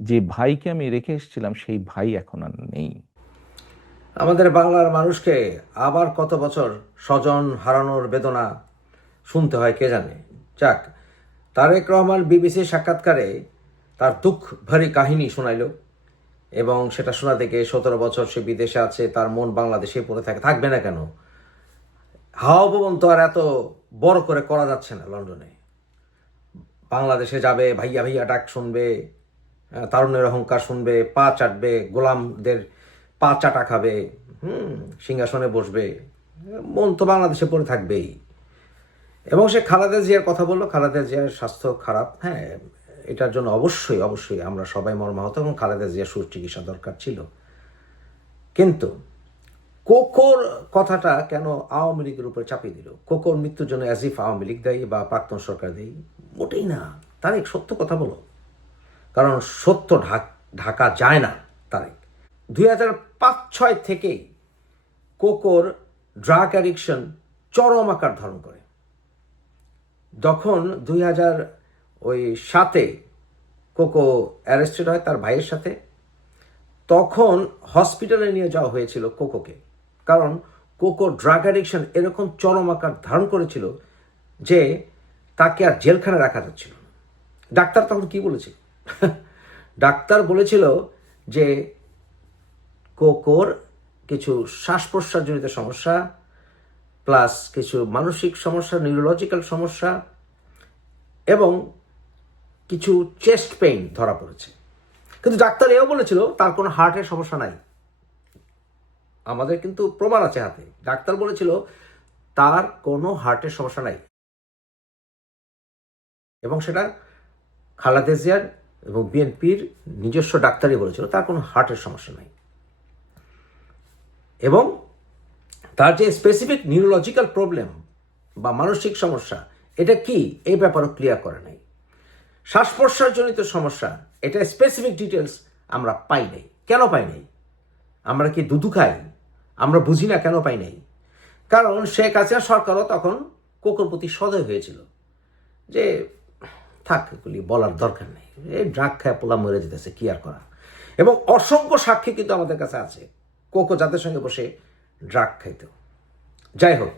যে ভাইকে আমি রেখে এসেছিলাম, সেই ভাই এখন আর নেই। আমাদের বাংলার মানুষকে আবার কত বছর স্বজন হারানোর বেদনা শুনতে হয় কে জানে? যাক, তারেক রহমান বিবিসির সাক্ষাৎকারে তার দুঃখ ভারী কাহিনী শোনাইল এবং সেটা শোনা থেকে সতেরো বছর সে বিদেশে আছে, তার মন বাংলাদেশে পড়ে থাকে, থাকবে না কেন? হাওয়া ভবন তো আর এত বড় করে করা যাচ্ছে না লন্ডনে। বাংলাদেশে যাবে, ভাইয়া ভাইয়া ডাক শুনবে তারুণ্যের অহংকার শুনবে, পা চাটবে, গোলামদের পা চাটা খাবে, হুম, সিংহাসনে বসবে, মন তো বাংলাদেশে পড়ে থাকবেই। এবং সে খালাদা জিয়ার কথা বলল, খালাদা জিয়ার স্বাস্থ্য খারাপ হ্যাঁ এটার জন্য অবশ্যই অবশ্যই আমরা সবাই মর্মাহত, এবং খালেদা জিয়ার সুচিকিৎসা দরকার ছিল। কিন্তু কোকোর কথাটা কেন আওয়ামী লীগের উপরে চাপিয়ে দিল? কোকোর মৃত্যুর জন্য অ্যাজিফ আওয়ামী লীগ দেয় বা প্রাক্তন সরকার দেয়? মোটেই না। তারেক, সত্য কথা বলো। কারণ সত্য ঢাক ঢাকা যায় না তারেক। দুই হাজার পাঁচ ছয় থেকেই কোকোর ড্রাগ অ্যাডিকশন চরম আকার ধারণ করে। যখন দুই হাজার ওই সাতে কোকো অ্যারেস্টেড হয় তার ভাইয়ের সাথে। তখন হসপিটালে নিয়ে যাওয়া হয়েছিল কোকোকে। কারণ কোকো ড্রাগ অ্যাডিকশন এরকম চরম আকার ধারণ করেছিল যে তাকে আর জেলখানে রাখা যাচ্ছিল ডাক্তার তখন কি বলেছে? ডাক্তার বলেছিল যে কোকোর কিছু শ্বাস প্রশ্বাসজনিত সমস্যা, প্লাস কিছু মানসিক সমস্যা নিউরোলজিক্যাল সমস্যা, এবং কিছু চেস্ট পেইন ধরা পড়েছে। কিন্তু ডাক্তার এও বলেছিল, তার কোনো হার্টের সমস্যা নাই। আমাদের কিন্তু প্রমাণ আছে হাতে। ডাক্তার বলেছিল, তার কোনো হার্টের সমস্যা নাই। এবং সেটা খালাদা জিয়ার এবং বিএনপির নিজস্ব ডাক্তারই বলেছিল, তার কোনো হার্টের সমস্যা নাই। এবং তার যে স্পেসিফিক নিউরোলজিক্যাল প্রবলেম বা মানসিক সমস্যা, এটা কি? এই ব্যাপারও ক্লিয়ার করে নাই। শ্বাস প্রশ্বাসজনিত সমস্যা, এটা স্পেসিফিক ডিটেলস আমরা পাই নাই। কেন পাই নাই? আমরা কি দুধু খাই? আমরা বুঝি না কেন পাই নাই? কারণ শেখ হাসিনা সরকারও তখন কোকোর প্রতি সদয় হয়েছিল যে থাক, এগুলি বলার দরকার নেই। এই ড্রাগ খায় পোলা মরে যেতেছে, কি আর করা এবং অসংখ্য সাক্ষী কিন্তু আমাদের কাছে আছে। কোকো যাদের সঙ্গে বসে ড্রাগ খাইত। যাই হোক,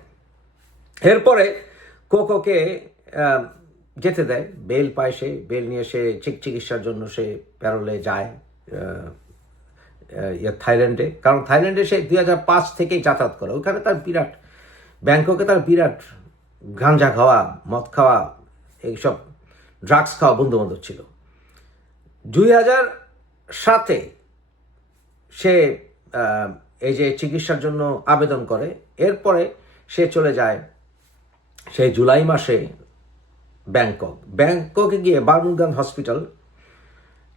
এরপরে কোকোকে যেতে দেয়। বেল পায় সে, বেল নিয়ে সে চিক- চিকিৎসার জন্য সে প্যারোলে যায় থাইল্যান্ডে। কারণ থাইল্যান্ডে সে দুই হাজার পাঁচ থেকেই যাতায়াত করে। ওইখানে তার বিরাট, ব্যাংককে তার বিরাট গাঞ্জা খাওয়া, মদ খাওয়া, এইসব ড্রাগস খাওয়া বন্ধু বান্ধব ছিল। দুই হাজার সাতে সে এই যে চিকিৎসার জন্য আবেদন করে, এরপরে সে চলে যায় সেই জুলাই মাসে ব্যাংকক। ব্যাংককে গিয়ে বার্মুগান হসপিটাল,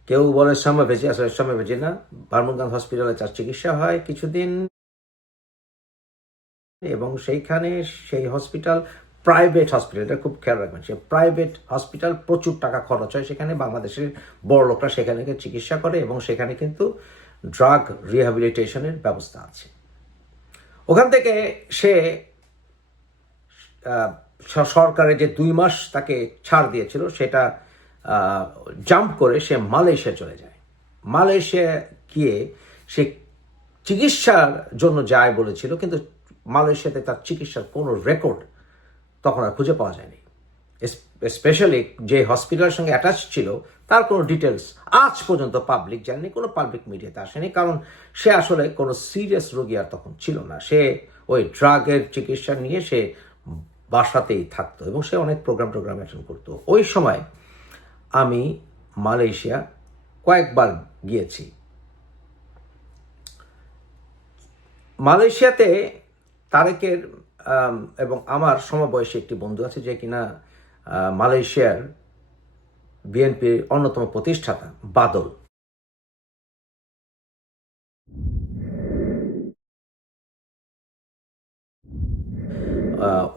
কেউ বলে সামাভেজি আসলে সামাভেজি না বার্মুগান হসপিটালে তার চিকিৎসা হয় কিছুদিন। এবং সেইখানে সেই হসপিটাল প্রাইভেট হসপিটাল এটা খুব খেয়াল রাখবেন সে প্রাইভেট হসপিটাল প্রচুর টাকা খরচ হয় সেখানে বাংলাদেশের বড় লোকরা সেখানে চিকিৎসা করে এবং সেখানে কিন্তু ড্রাগ রিহ্যাবিলিটেশনের ব্যবস্থা আছে। ওখান থেকে সে আহ, স- সরকারের যে দুই মাস তাকে ছাড় দিয়েছিল সেটা জাম্প করে সে মালয়েশিয়া চলে যায়। মালয়েশিয়া গিয়ে সে চিকিৎসার জন্য যায় বলেছিল কিন্তু মালয়েশিয়াতে তার চিকিৎসার কোনো রেকর্ড তখন আর খুঁজে পাওয়া যায়নি। স্পেশালি যে হসপিটালের সঙ্গে অ্যাটাচ ছিল, তার কোনো ডিটেলস আজ পর্যন্ত পাবলিক জানেনি, কোনো পাবলিক মিডিয়াতে আসেনি, কারণ সে আসলে কোনো সিরিয়াস রোগী আর তখন ছিল না। সে ওই ড্রাগের চিকিৎসা নিয়ে সে বাসাতেই থাকতো এবং সে অনেক প্রোগ্রাম টোগ্রাম অ্যাটেন্ড করতো। ওই সময় আমি মালয়েশিয়া কয়েকবার গিয়েছি। মালয়েশিয়াতে তারেকের এবং আমার সমবয়সী একটি বন্ধু আছে যে কিনা মালয়েশিয়ার বিএনপির অন্যতম প্রতিষ্ঠাতা, বাদল।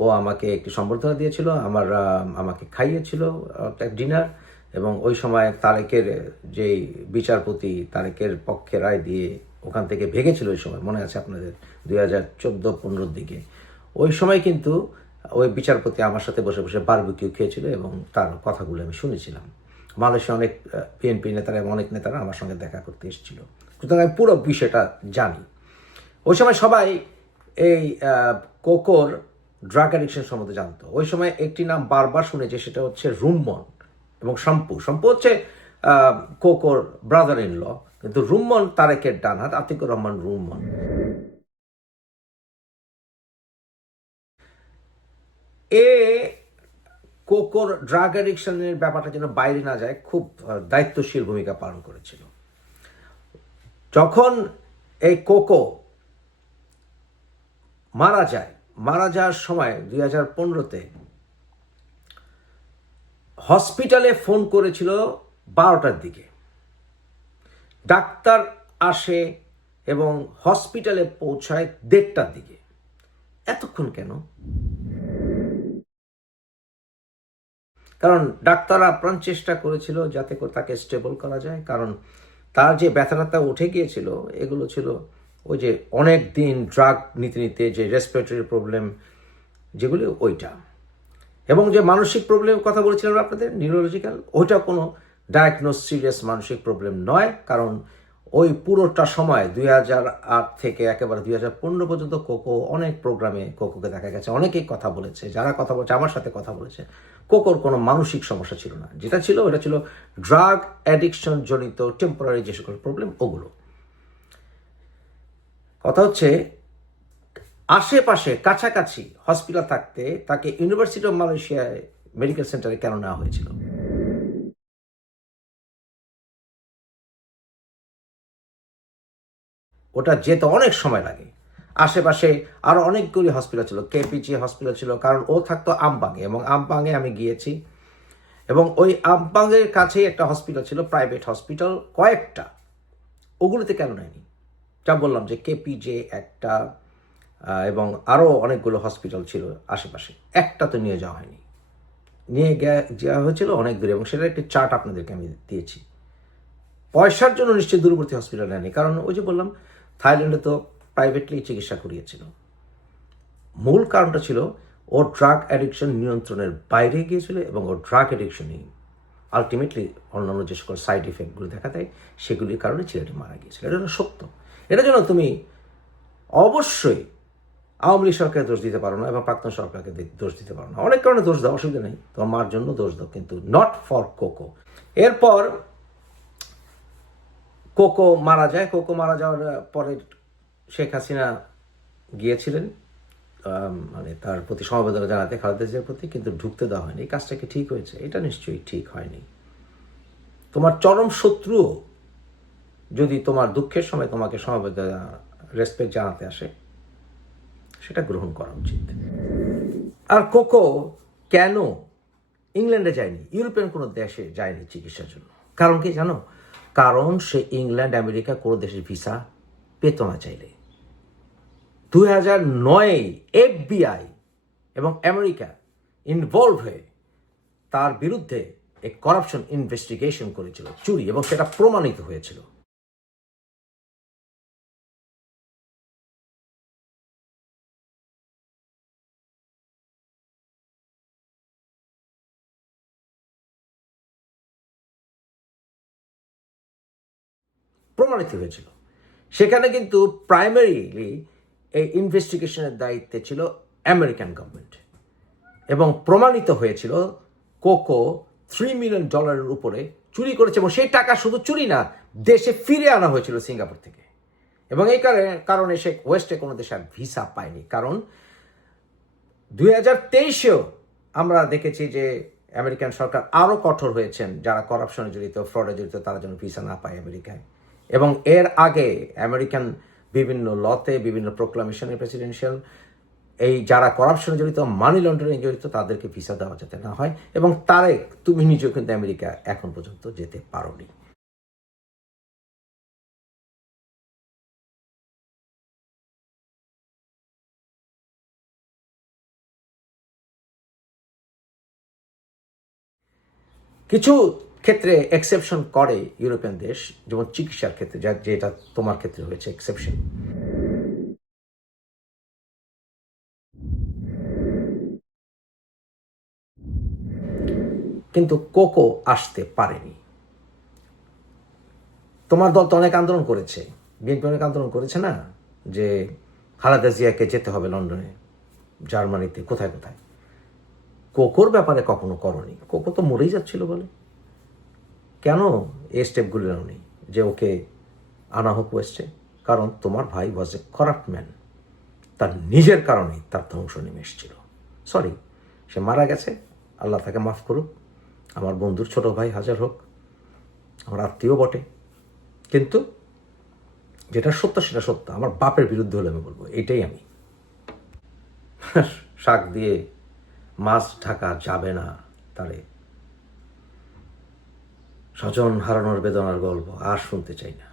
ও আমাকে একটি সম্বর্ধনা দিয়েছিল, আমার আমাকে খাইয়েছিল ডিনার, এবং ওই সময় তারেকের যে বিচারপতি তারেকের পক্ষে রায় দিয়ে ওখান থেকে ভেগেছিল ওই সময়, মনে আছে আপনাদের? দুই হাজার চোদ্দ পনেরোর দিকে। ওই সময় কিন্তু ওই বিচারপতি আমার সাথে বসে বসে বারবিকিউ খেয়েছিল এবং তার কথাগুলো আমি শুনেছিলাম। মালয়েশিয়া অনেক বিএনপি নেতারা এবং অনেক নেতারা আমার সঙ্গে দেখা করতে এসেছিল। সুতরাং আমি পুরো বিষয়টা জানি। ওই সময় সবাই এই কোকোর ড্রাগ অ্যাডিকশন সম্বন্ধে জানতো। ওই সময় একটি নাম বারবার শুনেছে, সেটা হচ্ছে রুম্মন এবং শম্পু। শম্পু হচ্ছে কোকোর ব্রাদার ইন ল কিন্তু রুম্মন তারেকের ডান হাত আতিকুর রহমান রুম্মন এ কোকোর ড্রাগ অ্যাডিকশনের ব্যাপারটা যেন বাইরে না যায়, খুব দায়িত্বশীল ভূমিকা পালন করেছিল। যখন এই কোকো মারা যায়, মারা যাওয়ার সময় দুই হাজার পনেরোতে হসপিটালে ফোন করেছিল বারোটার দিকে। ডাক্তার আসে এবং হসপিটালে পৌঁছায় দেড়টার দিকে। এতক্ষণ কেন? কারণ ডাক্তার আপ্রাণ চেষ্টা করেছিল যাতে করে তাকে স্টেবল করা যায়। কারণ তার যে ব্যথাটা উঠে গিয়েছিল, এগুলো ছিল ওই যে অনেক দিন ড্রাগ নিতে নিতে যে রেসপিরেটরি প্রবলেম যেগুলি ওইটা। এবং যে মানসিক প্রবলেমের কথা বলেছিলাম আপনাদের নিউরোলজিক্যাল ওইটা কোনো ডায়াগনোস সিরিয়াস মানসিক প্রবলেম নয়। কারণ ওই পুরোটা সময় দুই হাজার আট থেকে একেবারে দুই হাজার পনেরো পর্যন্ত কোকো অনেক প্রোগ্রামে কোকোকে দেখা গেছে। অনেকেই কথা বলেছে, যারা কথা বলছে, আমার সাথে কথা বলেছে। কোকোর কোনো মানসিক সমস্যা ছিল না। যেটা ছিল, ওটা ছিল ড্রাগ অ্যাডিকশন জনিত টেম্পোরারি যে সকল প্রবলেম, ওগুলো। কথা হচ্ছে, আশেপাশে, কাছাকাছি হসপিটাল থাকতে তাকে ইউনিভার্সিটি অফ মালয়েশিয়ায় মেডিকেল সেন্টারে কেন নেওয়া হয়েছিল? ওটা যেতে অনেক সময় লাগে। আশেপাশে আরও অনেকগুলি হসপিটাল ছিল কেপিজি হসপিটাল ছিল, কারণ ও থাকতো আমবাঙে এবং আমবাঙে আমি গিয়েছি। এবং ওই আমবাঙের কাছেই একটা হসপিটাল ছিল প্রাইভেট হসপিটাল কয়েকটা। ওগুলোতে কেন নেয়নি? যা বললাম যে কেপিজে একটা এবং আরও অনেকগুলো হসপিটাল ছিল আশেপাশে। একটা তো নিয়ে যাওয়া হয়নি। নিয়ে যাওয়া হয়েছিল অনেক দূরে এবং সেটার একটি চার্ট আপনাদেরকে আমি দিয়েছি। পয়সার জন্য নিশ্চয়ই দূরবর্তী হসপিটাল নেয়নি, কারণ ওই যে বললাম থাইল্যান্ডে তো প্রাইভেটলি চিকিৎসা করিয়েছিল। মূল কারণটা ছিল ও ড্রাগ অ্যাডিকশন নিয়ন্ত্রণের বাইরে গিয়েছিল এবং ও ড্রাগ অ্যাডিকশনই আলটিমেটলি অন্যান্য যে সকল সাইড ইফেক্টগুলো দেখা দেয়, সেগুলির কারণে ছেলেটি মারা গিয়েছিল। এটা হলো সত্য। এটার জন্য তুমি অবশ্যই আওয়ামী লীগ সরকারের দোষ দিতে পারো না এবং প্রাক্তন সরকারকে দোষ দিতে পারো না। অনেক কারণে দোষ দাও অসুবিধা নেই। তোমার মার জন্য দোষ দাও, কিন্তু নট ফর কোকো এরপর কোকো মারা যায়। কোকো মারা যাওয়ার পরে শেখ হাসিনা গিয়েছিলেন। মানে তার প্রতি সমবেদনা জানাতে খালেদা প্রতি, কিন্তু ঢুকতে দেওয়া হয়নি। এই কাজটা কি ঠিক হয়েছে? এটা নিশ্চয়ই ঠিক হয়নি। তোমার চরম শত্রুও যদি তোমার দুঃখের সময় তোমাকে সমবেদনা রেসপেক্ট জানাতে আসে, সেটা গ্রহণ করা উচিত। আর কোকো কেন ইংল্যান্ডে যায়নি? ইউরোপিয়ান কোনো দেশে যায়নি চিকিৎসার জন্য। কারণ কি জানো? কারণ সে ইংল্যান্ড, আমেরিকা কোনো দেশের ভিসা পেত না চাইলে। দুই হাজার নয়ে এফবিআই এবং আমেরিকা ইনভলভ হয়ে তার বিরুদ্ধে এ করাপশন ইনভেস্টিগেশন করেছিল, চুরি, এবং সেটা প্রমাণিত হয়েছিল। প্রমাণিত হয়েছিল। সেখানে কিন্তু প্রাইমারিলি এই ইনভেস্টিগেশনের দায়িত্বে ছিল আমেরিকান গভর্নমেন্ট এবং প্রমাণিত হয়েছিল কোকো থ্রি মিলিয়ন ডলারের উপরে চুরি করেছে এবং সেই টাকা শুধু চুরি না, দেশে ফিরে আনা হয়েছিল সিঙ্গাপুর থেকে। এবং এই কারণে কারণে সে ওয়েস্টে কোনো দেশে আর ভিসা পায়নি। কারণ দুই হাজার তেইশেও আমরা দেখেছি যে আমেরিকান সরকার আরও কঠোর হয়েছেন। যারা করাপশনে জড়িত ফ্রডে জড়িত, তারা যেন ভিসা না পায় আমেরিকায় এবং এর আগে আমেরিকান বিভিন্ন লতে, বিভিন্ন প্রোক্লামেশনে প্রেসিডেন্সিয়াল এই যারা করাপশনে জড়িত মানি লন্ডারিং জড়িত, তাদেরকে ভিসা দেওয়া যাতে না হয় এবং তারে তুমি নিজেও কিন্তু আমেরিকা এখন পর্যন্ত যেতে পারোনি। কিছু ক্ষেত্রে এক্সেপশন করে ইউরোপিয়ান দেশ, যেমন চিকিৎসার ক্ষেত্রে, যা, যেটা তোমার ক্ষেত্রে হয়েছে এক্সেপশন কিন্তু কোকো আসতে পারেনি। তোমার দল তো অনেক আন্দোলন করেছে। বিএনপি অনেক আন্দোলন করেছে না? যে খালেদা জিয়াকে যেতে হবে লন্ডনে, জার্মানিতে, কোথায় কোথায়? কোকোর ব্যাপারে কখনো করনি। কোকো তো মরেই যাচ্ছিল বলে। কেন এই স্টেপগুলো নেই যে ওকে আনা হোক ওয়েস্টে কারণ তোমার ভাই ওয়াজ এ করাপ্ট ম্যান তার নিজের কারণেই তার ধ্বংস নেমে এসেছিল। সরি সে মারা গেছে। আল্লাহ তাকে মাফ করুক। আমার বন্ধুর ছোট ভাই হাজার হোক। আমার আত্মীয় বটে। কিন্তু যেটা সত্য, সেটা সত্য। আমার বাপের বিরুদ্ধে হলে আমি বলব, এটাই আমি। শাক দিয়ে মাছ ঢাকা যাবে না তারে। স্বজন হারানোর বেদনার গল্প আর শুনতে চাই না।